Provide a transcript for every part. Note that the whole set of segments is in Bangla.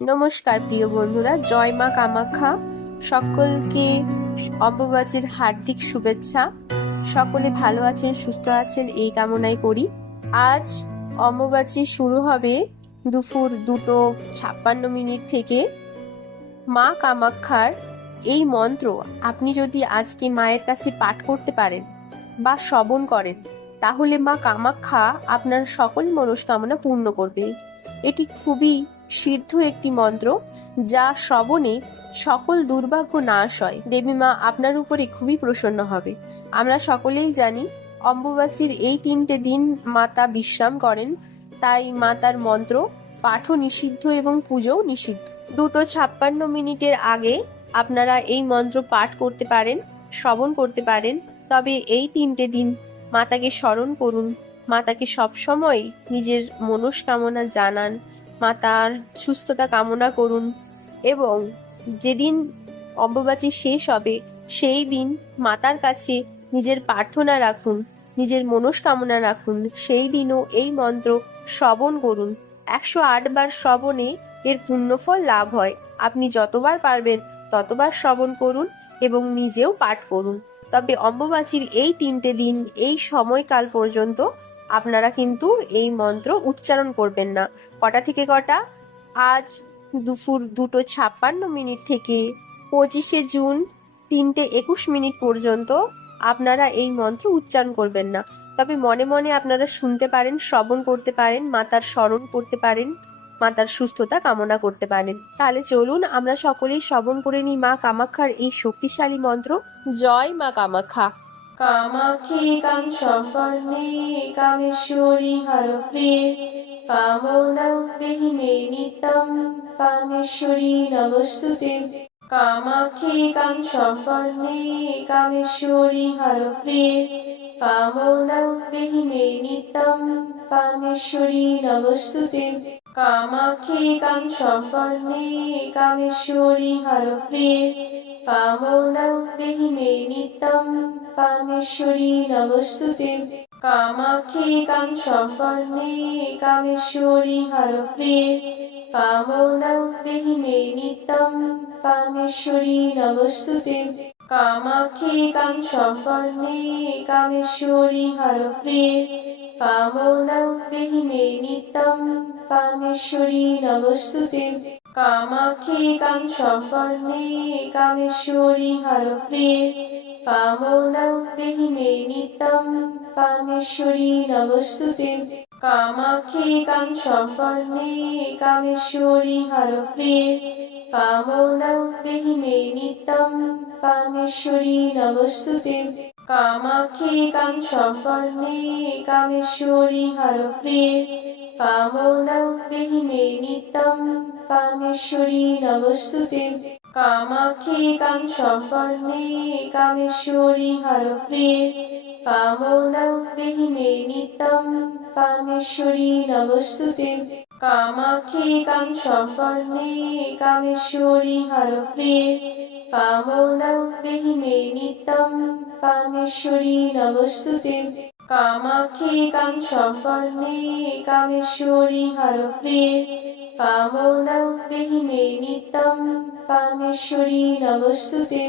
নমস্কার, প্রিয় বন্ধুরা। জয় মা কামাখ্যা। সকলকে অম্বুবাচীর হার্দিক শুভেচ্ছা। সকলে ভালো আছেন, সুস্থ আছেন, এই কামনাই করি। আজ অম্বুবাচী শুরু হবে দুপুর দুটো ছাপ্পান্ন মিনিট থেকে মা কামাখ্যার এই মন্ত্র। আপনি যদি আজকে মায়ের কাছে পাঠ করতে পারেন বা শ্রবণ করেন, তাহলে মা কামাখ্যা আপনার সকল মনস্কামনা পূর্ণ করবে। এটি খুবই সিদ্ধ একটি মন্ত্র যা শ্রবণে সকল দুর্ভাগ্য নাশ হয়। দেবী মা আপনার উপরে খুবই প্রসন্ন হবে। আমরা সকলেই জানি অম্বুবাচীর এই তিনটে দিন মাতা বিশ্রাম করেন। তাই মাতার মন্ত্র পাঠও নিষিদ্ধ এবং পুজোও নিষিদ্ধ। দুটো ছাপ্পান্ন মিনিটের আগে আপনারা এই মন্ত্র পাঠ করতে পারেন, শ্রবণ করতে পারেন। তবে এই তিনটে দিন মাতাকে স্মরণ করুন। মাতাকে সবসময় নিজের মনস্কামনা জানান। মাতার সুস্থতা কামনা করুন এবং যেদিন অম্বুবাচী শেষ হবে, সেই দিন মাতার কাছে নিজের প্রার্থনা রাখুন, নিজের মনস্কামনা রাখুন। সেই দিনও এই মন্ত্র শ্রবণ করুন। একশো বার শ্রবণে এর পুণ্যফল লাভ হয়। আপনি যতবার পারবেন ততবার শ্রবণ করুন এবং নিজেও পাঠ করুন। তবে অম্বুবাচীর এই তিনটে দিন, এই সময়কাল পর্যন্ত আপনারা কিন্তু এই মন্ত্র উচ্চারণ করবেন না। কটা থেকে কটা? আজ দুপুর দুটো ছাপ্পান্ন মিনিট থেকে পঁচিশে জুন তিনটে একুশ মিনিট পর্যন্ত আপনারা এই মন্ত্র উচ্চারণ করবেন না। তবে মনে মনে আপনারা শুনতে পারেন, শ্রবণ করতে পারেন, মাতার স্মরণ করতে পারেন। মাতার সুস্থতা কামনা করতে পারেন। তাহলে চলুন আমরা সকলেই শ্রবণ করে নিই মা কামাখ্যার এই শক্তিশালী মন্ত্র। জয় মা কামাখ্যা কামাক্ষী কাম সম্পন্নে কামেশ্বরী হরপ্রিয়ে। কামনাং দেহি মে নিত্যম কামেশ্বরী নমস্তুতে। কামাক্ষী কাম সম্পন্নে কামেশ্বরী হরপ্রিয়ে। কামনাং দেহি মে নিত্যম কামেশ্বরী নমস্তুতে। কামাক্ষী কাম সম্পন্নে কামেশ্বরী হরপ্রিয়ে। কামনাং দেহি মে কামেশ্বরী নমস্তুতে। কামাক্ষী কাম সম্পন্নে কামেশ্বরী হরপ্রিয়ে। কামনাং দেহি মে কামেশ্বরী নমস্তুতে। কামাক্ষী কাম সম্পন্নে কামেশ্বরী হরপ্রিয়ে। কামেশ্বরী নমস্তুতে। কামাক্ষী কাম সম্পন্নে, কামেশ্বরী হরপ্রিয়ে। কামনাং দেহি মে নিত্যম কামেশ্বরী নমস্তুতে। কামাক্ষী কাম সম্পন্নে, কামেশ্বরী হরপ্রিয়ে। কামনাং দেহি মে নিত্যম কামেশ্বরী নমস্তুতে। কামাক্ষী কাম সম্পন্নে কামেশ্বরী হরপ্রিয়ে কামনাং দেহি মে নিত্যম কামেশ্বরী নমস্তুতে কামাক্ষী কাম সম্পন্নে কামেশ্বরী হরপ্রিয়ে কামনাং দেহি মে নিত্যম কামেশ্বরী নমস্তুতে কামাক্ষী কাম সম্পন্নে কামেশ্বরী হরপ্রিয়ে কামেশ্বরী নমস্তুতে কামাক্ষী কাম সম্পন্নে কামেশ্বরী হরপ্রিয়ে কামনাং দেহি মে নিত্যম কামেশ্বরী নমস্তুতে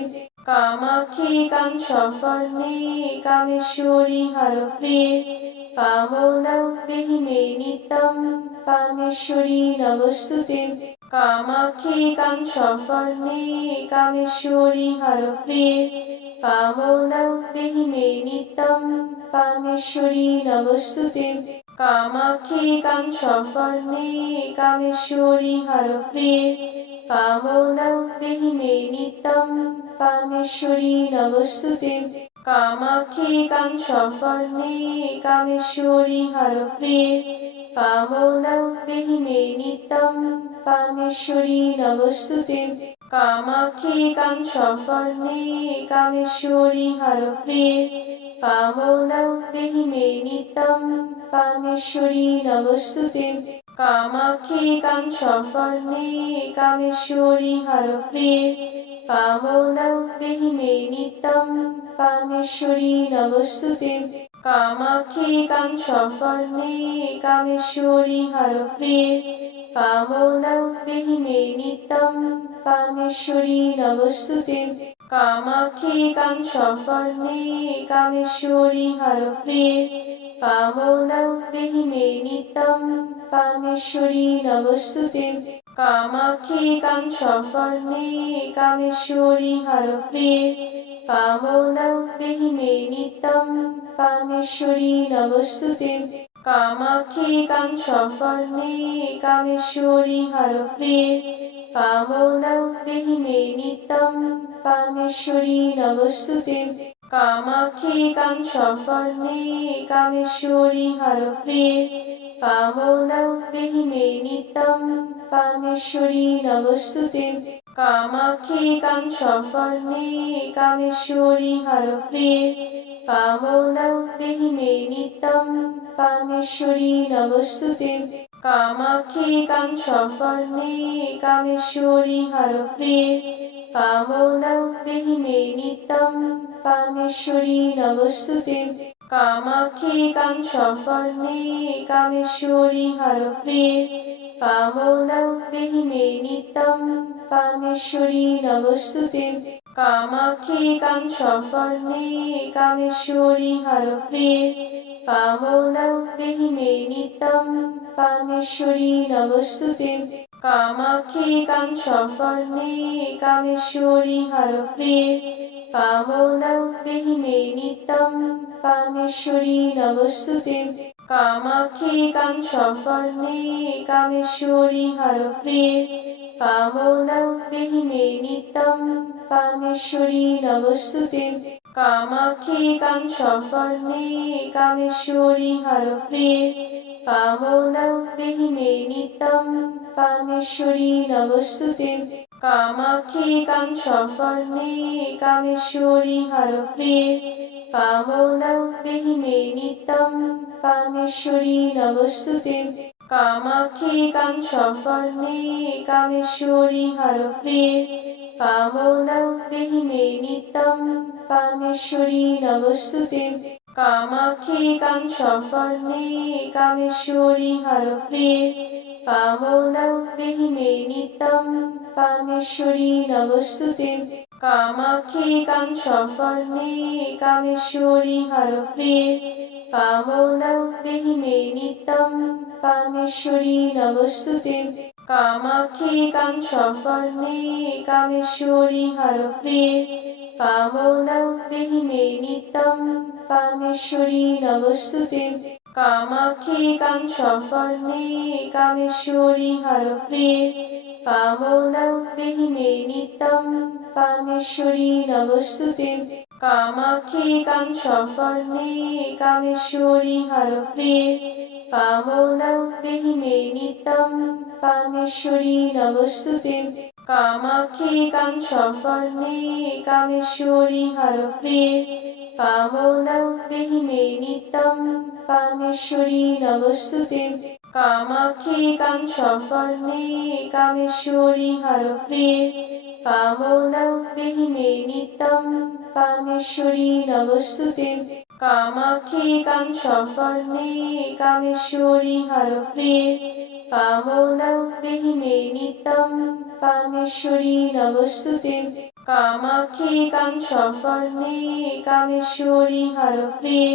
কামাক্ষী কাম সম্পন্নে কামেশ্বরী হরপ্রিয়ে কামনাং দেহি মে নিত্যম কামেশ্বরী নমস্তুতে কামাক্ষী কাম সম্পন্নে কামেশ্বরী হরপ্রিয়ে। কামনাং দেহি মে নিত্যম কামেশ্বরী নমস্তুতে। কামাক্ষী কাম সম্পন্নে কামেশ্বরী হরপ্রিয়ে। কামনাং দেহি মে নিত্যম কামেশ্বরী নমস্তুতে। কামাক্ষী কাম সম্পন্নে কামেশ্বরী হরপ্রিয়ে। কামনাং দেহি মে নিত্যম কামেশ্বরী নমস্তুতে কামাক্ষী কাম সম্পন্নে কামেশ্বরী হরপ্রিয়ে কামনাং দেহি মে নিত্যম কামেশ্বরী নমস্তুতে কামাক্ষী কাম সম্পন্নে কামেশ্বরী হরপ্রিয়ে কামনাং দেহি মে নিত্যম কামেশ্বরী নমস্তুতে কামাক্ষী কাম সম্পন্নে কামেশ্বরী হরপ্রিয়ে কামনাং দেহি মে কামেশ্বরী নমস্তুতে কামাক্ষী কাম সম্পন্নে কামেশ্বরী হরপ্রিয়ে কামৌনং দেহি মে নিত্যম কামেশ্বরী নমস্তুতে কামাক্ষী কাম সম্পন্নে কামেশ্বরী হরপ্রিয়ে কামৌনং দেহি মে নিত্যম কামেশ্বরী নমস্তুতে কামাক্ষী কাম সম্পন্নে কামেশ্বরী হরপ্রিয়ে কামৌনং দেহি মে নিত্যম কামেশ্বরী নমস্তুতে কামাক্ষী কাম সম্পন্নে কামেশ্বরী কামেশ্বরী নমস্তুতে কামাক্ষী কাম সম্পন্নে কামেশ্বরী হরপ্রিয়ে কামৌনং দেহি মে নিত্যম কামেশ্বরী নমস্তুতে কামাক্ষী কাম সম্পন্নে কামেশ্বরী হরপ্রিয়ে কামৌনং দেহি মে নিত্যম কামেশ্বরী নমস্তুতে কামাক্ষী কাম সম্পন্নে কামেশ্বরী হরপ্রিয়ে। কামৌনং দেহি মে নিত্যম কামেশ্বরী নমস্তুতে। কামাক্ষী কাম সম্পন্নে কামেশ্বরী হরপ্রিয়ে। কামৌনং দেহি মে নিত্যম কামেশ্বরী নমস্তুতে। কামাক্ষী কাম সম্পন্নে কামেশ্বরী হরপ্রিয়ে। কামৌনং কামেশ্বরী নমস্তুতে। কামাক্ষী কাম সম্পন্নে কামেশ্বরী হরপ্রিয়ে। কামৌনং দেহি মে নিত্যম কামেশ্বরী নমস্তুতে। কামাক্ষী কাম সম্পন্নে কামেশ্বরী হরপ্রিয়ে। কামৌনং দেহি মে নিত্যম কামেশ্বরী নমস্তুতে। কামাক্ষী কাম সম্পন্নে কামেশ্বরী হরপ্রিয়ে। কামৌনং দেহি মে নিত্যম কামেশ্বরী নমস্তুতে। কামাক্ষী কাম সম্পন্নে কামেশ্বরী হরপ্রিয়ে। কামৌনং দেহি মে নিত্যম কামেশ্বরী নমস্তুতে। কামাক্ষী কাম সম্পন্নে কামেশ্বরী হরপ্রিয়ে। কামেশ্বরী নমস্তুতে কামাক্ষী কাম সম্পন্নে কামেশ্বরী হরপ্রিয়ে কামৌনং দেহি মে নিত্যম কামেশ্বরী নমস্তুতে কামাক্ষী কাম সম্পন্নে কামেশ্বরী হরপ্রিয়ে কামৌনং দেহি মে নিত্যম কামেশ্বরী নমস্তুতে কামাক্ষী কাম সম্পন্নে কামেশ্বরী হরপ্রিয়ে কামৌনং দেহি মে নিত্যম কামেশ্বরী নমস্তুতে। কামাক্ষী কাম সম্পন্নে কামেশ্বরী হরপ্রিয়ে কামৌনং দেহি মে নিত্যম কামেশ্বরী নমস্তুতে। কামাক্ষী কাম সম্পন্নে কামেশ্বরী কামেশ্বরী নমস্তুতে কামাক্ষী কাম সম্পন্নে কামেশ্বরী হরপ্রিয়ে কামৌনং দেহি মে নিত্যম কামেশ্বরী নমস্তুতে কামাক্ষী কাম সম্পন্নে কামেশ্বরী হরপ্রিয়ে কামৌনং দেহি মে নিত্যম কামেশ্বরী নমস্তুতে কামাক্ষী কাম সম্পন্নে কামেশ্বরী হরপ্রিয়ে।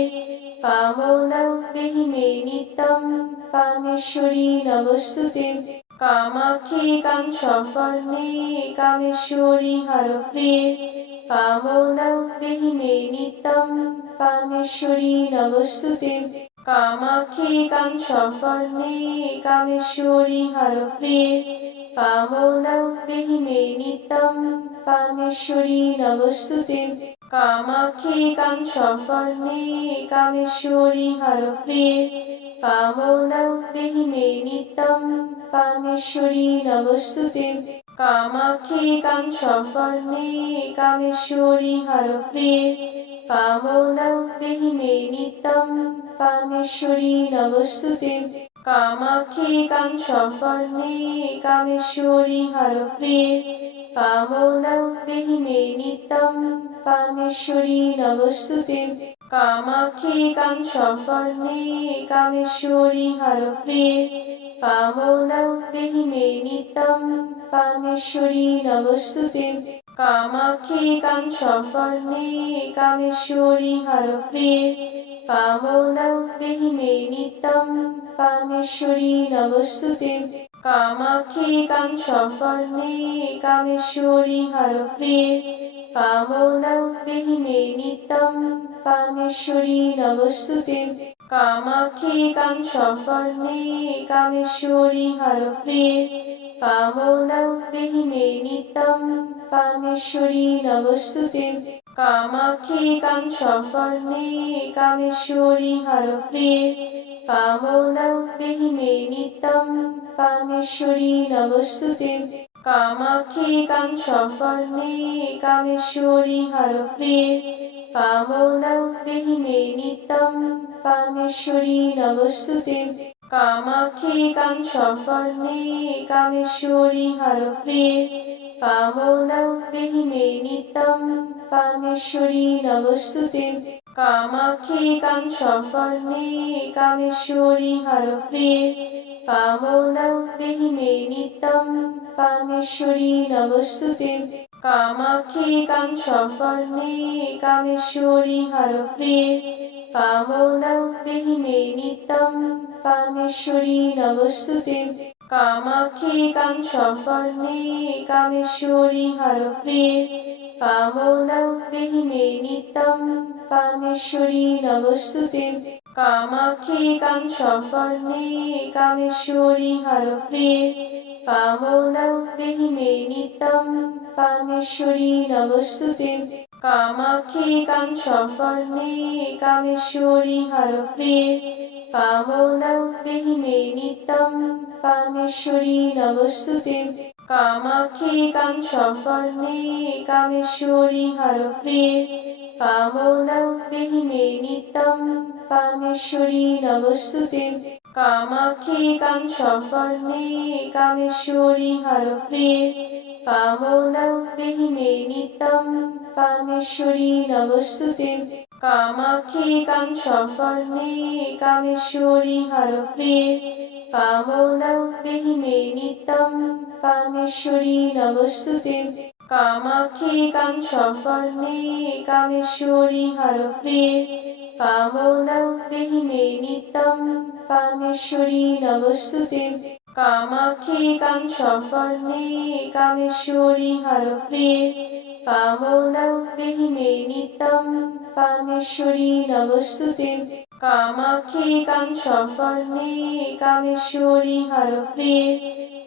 কামৌনং দেহি মে নিত্যম কামেশ্বরী নমস্তুতে। কামাক্ষী কাম সম্পন্নে কামেশ্বরী হরপ্রিয়ে। কামৌনং দেহি মে নিত্যম কামেশ্বরী নমস্তুতে। কামাক্ষী কাম সম্পন্নে কামেশ্বরী হরপ্রিয়ে। কামেশ্বরী নমস্তুতে কামাক্ষী কাম সম্পন্নে কামেশ্বরী হরপ্রিয়ে কামৌনং দেহি মে নিত্যম কামেশ্বরী নমস্তুতে কামাক্ষী কাম সম্পন্নে কামেশ্বরী হরপ্রিয়ে কামৌনং দেহি মে নিত্যম কামেশ্বরী নমস্তুতে কামাক্ষী কাম সম্পন্নে কামেশ্বরী হরপ্রিয়ে। কামৌনং দেহি মে নিত্যম কামেশ্বরী নমস্তুতে। কামাক্ষী কাম সম্পন্নে কামেশ্বরী হরপ্রিয়ে। কামনাং দেহি মে নিত্যং কামেশ্বরী নমস্তুতে। কামাক্ষী কাম সম্পন্নে কামেশ্বরী হরপ্রিয়ে। কামেশ্বরী নমস্তুতে কামাক্ষী কাম সম্পন্নে কামেশ্বরী হরপ্রিয়ে কামনাং দেহি মে নিত্যং কামেশ্বরী নমস্তুতে কামাক্ষী কাম কামেশ্বরী নমস্তুতে কামাক্ষী কাম সম্পন্নে কামেশ্বরী হরপ্রিয়ে কামনাং দেহি মে নিত্যং কামেশ্বরী নমস্তুতে কামাক্ষী কাম সম্পন্নে কামেশ্বরী হরপ্রিয়ে কামনাং দেহি মে নিত্যং কামেশ্বরী নমস্তুতে কামাক্ষী কাম সম্পন্নে কামেশ্বরী হরপ্রিয়ে কামনাং দেহি কামেশ্বরী নমস্তুতে। কামাক্ষী কাম সম্পন্নে কামেশ্বরী হরপ্রিয়ে কামনাং দেহি কামেশ্বরী নমস্তুতে। কামাক্ষী কাম সম্পন্নে কামেশ্বরী কামেশ্বরী নমস্তুতে। কামাক্ষী কাম সম্পন্নে কামেশ্বরী হরপ্রিয়ে। কামনাং দেহি মে নিত্যং কামেশ্বরী নমস্তুতে। কামাক্ষী কাম সম্পন্নে কামেশ্বরী হরপ্রিয়ে। কামনাং দেহি মে নিত্যং কামেশ্বরী নমস্তুতে। কামাক্ষী কাম সম্পন্নে কামেশ্বরী হরপ্রিয়ে। কামনাং দেহি মে নিত্যং কামেশ্বরী নমস্তুতে। কামাক্ষী কাম সম্পন্নে কামেশ্বরী হরপ্রিয়ে। কামনাং দেহি মে নিত্যং কামেশ্বরী নমস্তুতে। কামাক্ষী কাম সম্পন্নে কামেশ্বরী হরপ্রিয়ে। কামেশ্বরী নমস্তুতে কামাক্ষী কাম সম্পন্নে কামেশ্বরী হরপ্রিয়ে কামনাং দেহি মে নিত্যং কামেশ্বরী নমস্তুতে কামাক্ষী কাম সম্পন্নে কামেশ্বরী হরপ্রিয়ে কামনাং দেহি মে নিত্যং কামেশ্বরী নমস্তুতে কামাক্ষী কাম সম্পন্নে কামেশ্বরী হরপ্রিয়ে। কামনাং দেহি মে নিত্যং কামেশ্বরী নমস্তুতে। কামাক্ষী কাম সম্পন্নে কামেশ্বরী হরপ্রিয়ে।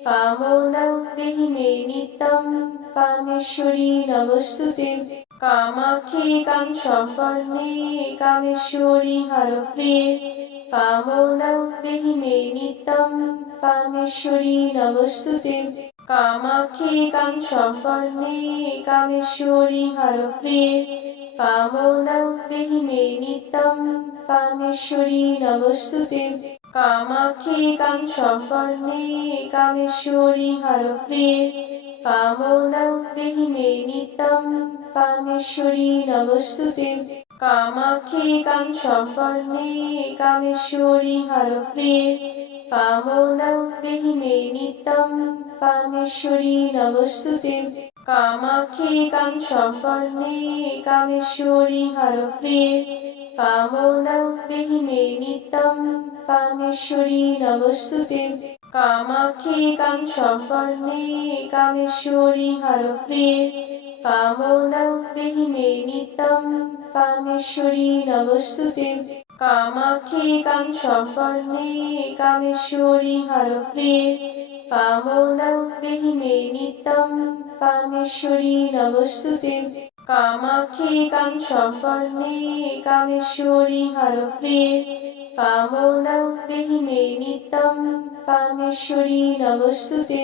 কামনাং দেহি মে নিত্যং কামেশ্বরী নমস্তুতে। কামাক্ষী কাম সম্পন্নে কামেশ্বরী হরপ্রিয়ে। কামনাং দেহি মে নিত্যং কামেশ্বরী নমস্তুতে কামাক্ষী কাম সম্পন্নে কামেশ্বরী হরপ্রিয়ে। কামনাং দেহি মে নিত্যং কামেশ্বরী নমস্তুতে কামাক্ষী কাম সম্পন্নে কামেশ্বরী হরপ্রিয়ে। কামনাং দেহি মে নিত্যং কামেশ্বরী নমস্তুতে কামাক্ষী কাম সম্পন্নে কামেশ্বরী হরপ্রিয়ে। কামেশ্বরী নমস্তুতে কামাক্ষী কাম সম্পন্নে কামেশ্বরী হরপ্রিয়ে কামনাং দেহি মে নিত্যং কামেশ্বরী নমস্তুতে কামাক্ষী কাম সম্পন্নে কামেশ্বরী হরপ্রিয়ে কামনাং দেহি মে নিত্যং কামেশ্বরী নমস্তুতে কামাক্ষী কাম সম্পন্নে কামেশ্বরী হরপ্রিয়ে। কামনাং দেহি মে নিত্যং কামেশ্বরী নমস্তুতে। কামাক্ষী কাম সম্পন্নে কামেশ্বরী হরপ্রিয়ে। কামনাং দেহি মে নিত্যং কামেশ্বরী নমস্তুতে।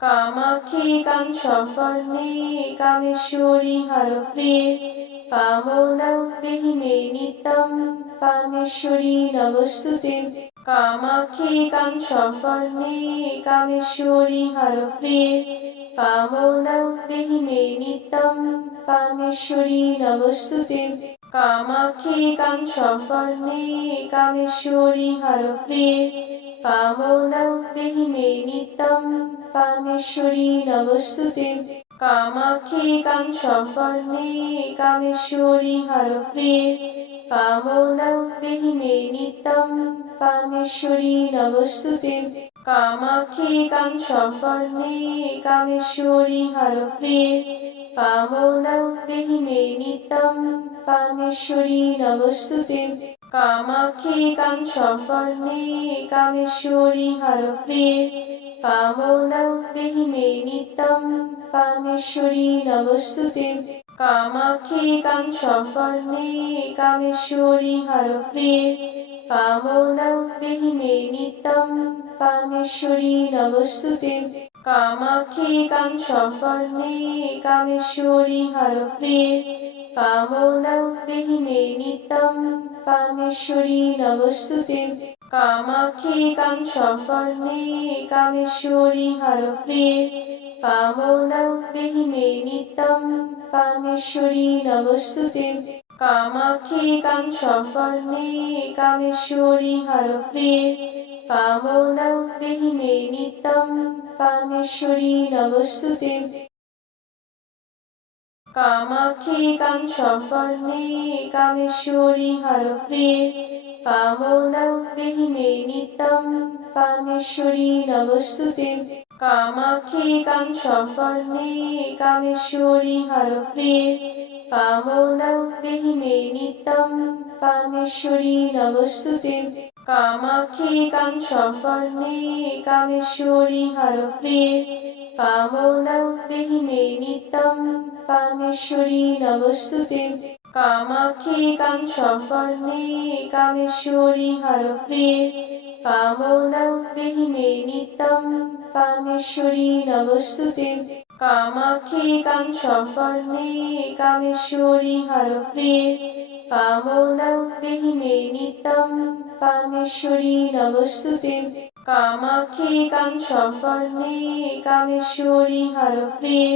কামাক্ষী কাম সম্পন্নে কামেশ্বরী হরপ্রিয়ে। কামনাং দেহি মে নিত্যং কামেশ্বরী নমস্তুতে কামাক্ষী কাম সম্পন্নে কামেশ্বরী হরপ্রিয়ে। কামনাং দেহি মে নিত্যং কামেশ্বরী নমস্তুতে কামাক্ষী কাম সম্পন্নে কামেশ্বরী হরপ্রিয়ে। কামনাং দেহি মে নিত্যং কামেশ্বরী নমস্তুতে কামাক্ষী কাম সম্পন্নে কামেশ্বরী হরপ্রিয়ে কামনাং দেহি মে নিত্যং কামেশ্বরী নমস্তুতে কামাক্ষী কাম সম্পন্নে কামেশ্বরী হরপ্রিয়ে কামনাং দেহি মে নিত্যং কামেশ্বরী নমস্তুতে কামাক্ষী কাম সম্পন্নে কামেশ্বরী হরপ্রিয়ে কামনাং দেহি মে নিত্যং কামেশ্বরী নমস্তুতে। কামাক্ষী কাম সম্পন্নে কামেশ্বরী হরপ্রিয়ে। কামনাং দেহি মে নিত্যং কামেশ্বরী নমস্তুতে। কামাক্ষী কাম সম্পন্নে কামেশ্বরী হরপ্রিয়ে। কামনাং দেহি মে নিত্যং কামেশ্বরী নমস্তুতে। কামাক্ষী কাম সম্পন্নে কামেশ্বরী হরপ্রিয়ে। কামনাং দেহি মে নিত্যং কামেশ্বরী নমস্তুতে। কামাক্ষী কাম সম্পন্নে কামেশ্বরী হরপ্রিয়ে। কামনাং দেহি মে নিত্যং কামেশ্বরী নমস্তুতে। কামাক্ষী কাম সম্পন্নে কামেশ্বরী হরপ্রিয়ে। কামেশ্বরী নমস্তুতে কামাক্ষী কাম সম্পন্নে কামেশ্বরী হরপ্রিয়ে কামনাং দেহি মে নিত্যং কামেশ্বরী নমস্তুতে কামাক্ষী কাম সম্পন্নে কামেশ্বরী হরপ্রিয়ে কামনাং দেহি মে নিত্যং কামেশ্বরী নমস্তুতে কামাক্ষী কাম সম্পন্নে কামেশ্বরী হরপ্রিয়ে। কামনাং দেহি মে কামেশ্বরী নমস্তুতে। কামাক্ষী কাম সম্পন্নে কামেশ্বরী হরপ্রিয়ে। কামনাং দেহি মে কামেশ্বরী নমস্তুতে। কামাক্ষী কাম সম্পন্নে কামেশ্বরী হরপ্রিয়ে।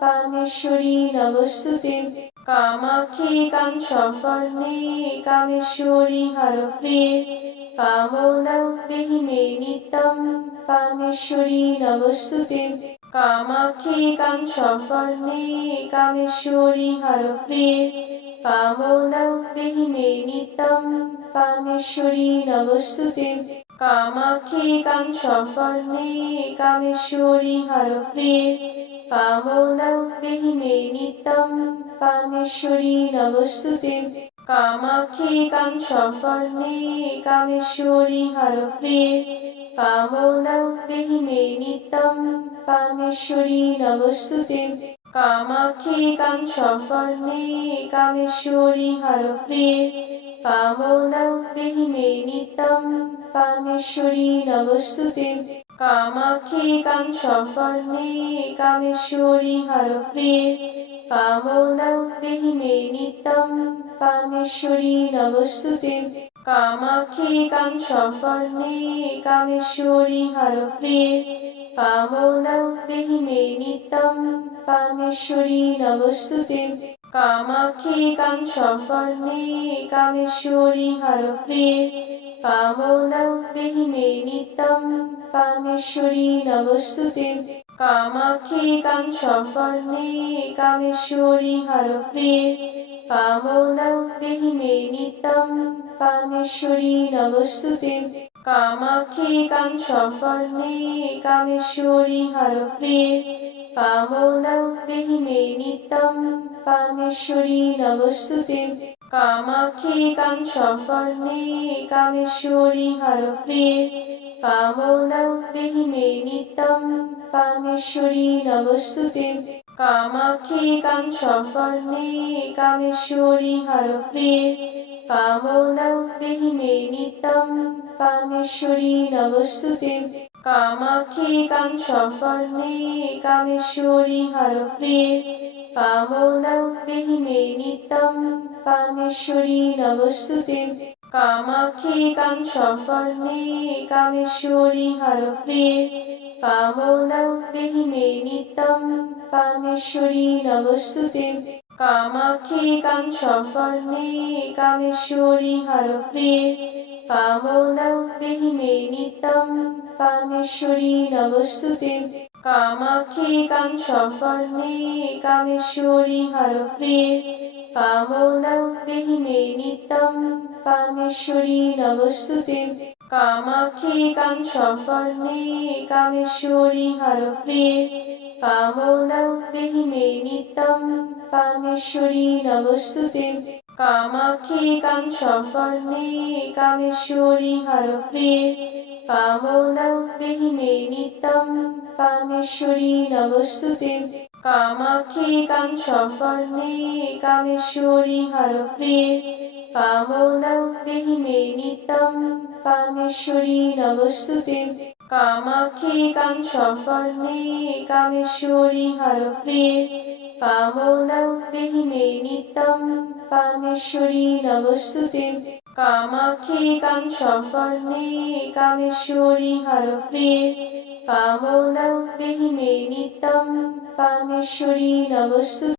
কামেশ্বরী নমস্তুতে। কামাক্ষী কাম সম্পন্নে কামেশ্বরী হরপ্রিয়ে। কামনাং দেহি মে নিত্যং কামেশ্বরী নমস্তুতে। কামাক্ষী কাম সম্পন্নে কামেশ্বরী হরপ্রিয়ে। কামনাং দেহি মে নিত্যং কামেশ্বরী নমস্তুতে। কামাক্ষী কাম সম্পন্নে কামেশ্বরী হরপ্রিয়ে। কামনাং দেহি মে কামেশ্বরী নমস্তুতে। কামাক্ষী কাম সম্পন্নে কামেশ্বরী হরপ্রিয়ে। কামনাং দেহি মে নিত্যং কামেশ্বরী নমস্তুতে। কামাক্ষী কাম সম্পন্নে কামেশ্বরী হরপ্রিয়ে। কামেশ্বরী নমস্তুতে কামাক্ষী কাম সম্পন্নে কামেশ্বরী হরপ্রিয়ে কামনাং দেহি মে নিত্যং কামেশ্বরী নমস্তুতে কামাক্ষী কাম সম্পন্নে কামেশ্বরী হরপ্রিয়ে কামনাং দেহি মে নিত্যং কামেশ্বরী নমস্তুতে কামাক্ষী কাম সম্পন্নে কামেশ্বরী হরপ্রিয়ে কামনাং দেহি মে নিত্যং কামেশ্বরী নমস্তুতে। কামাক্ষী কাম সম্পন্নে কামেশ্বরী হরপ্রিয়ে কামনাং দেহি মে নিত্যং কামেশ্বরী নমস্তুতে। কামাক্ষী কাম সম্পন্নে কামেশ্বরী হরপ্রিয়ে কামেশ্বরী নমস্তুতে। কামাক্ষী কাম সম্পন্নে কামেশ্বরী হরপ্রিয়ে। কামনাং দেহি মে নিত্যং কামেশ্বরী নমস্তুতে। কামাক্ষী কাম সম্পন্নে কামেশ্বরী হরপ্রিয়ে। কামনাং দেহি মে নিত্যং কামেশ্বরী নমস্তুতে। কামাক্ষী কাম সম্পন্নে কামেশ্বরী হরপ্রিয়ে কামনাং দেহি মে নিত্যং কামেশ্বরী নমস্তুতে। কামাক্ষী কাম সম্পন্নে কামেশ্বরী হরপ্রিয়ে কামনাং দেহি মে নিত্যং কামেশ্বরী নমস্তুতে। কামাক্ষী কাম সম্পন্নে কামেশ্বরী হরপ্রিয়ে কামেশ্বরী নমস্তুতে। কামাক্ষী কাম সম্পন্নে, কামেশ্বরী হরপ্রিয়ে। কামনাং দেহি মে নিত্যম কামেশ্বরী নমস্তুতে। কামাক্ষী কাম সম্পন্নে, কামেশ্বরী হরপ্রিয়ে। কামনাং দেহি মে নিত্যম কামেশ্বরী নমস্তুতে। কামাক্ষী কাম সম্পন্নে কামেশ্বরী হরপ্রিয়ে। কামনাং দেহি মে নিত্যম কামেশ্বরী নমস্তুতে। কামাক্ষী কাম সম্পন্নে কামেশ্বরী হরপ্রিয়ে। কামনাং দেহি মে নিত্যম কামেশ্বরী নমস্তুতে। কামাক্ষী কাম সম্পন্নে কামেশ্বরী হরপ্রিয়ে। কামনাং দেহি মে নিত্যম কামেশ্বরী নমস্তুতে। কামাক্ষী কাম সম্পন্নে কামেশ্বরী হরপ্রিয়ে। কামনাং দেহি মে নিত্যম কামেশ্বরী নমস্তুতে।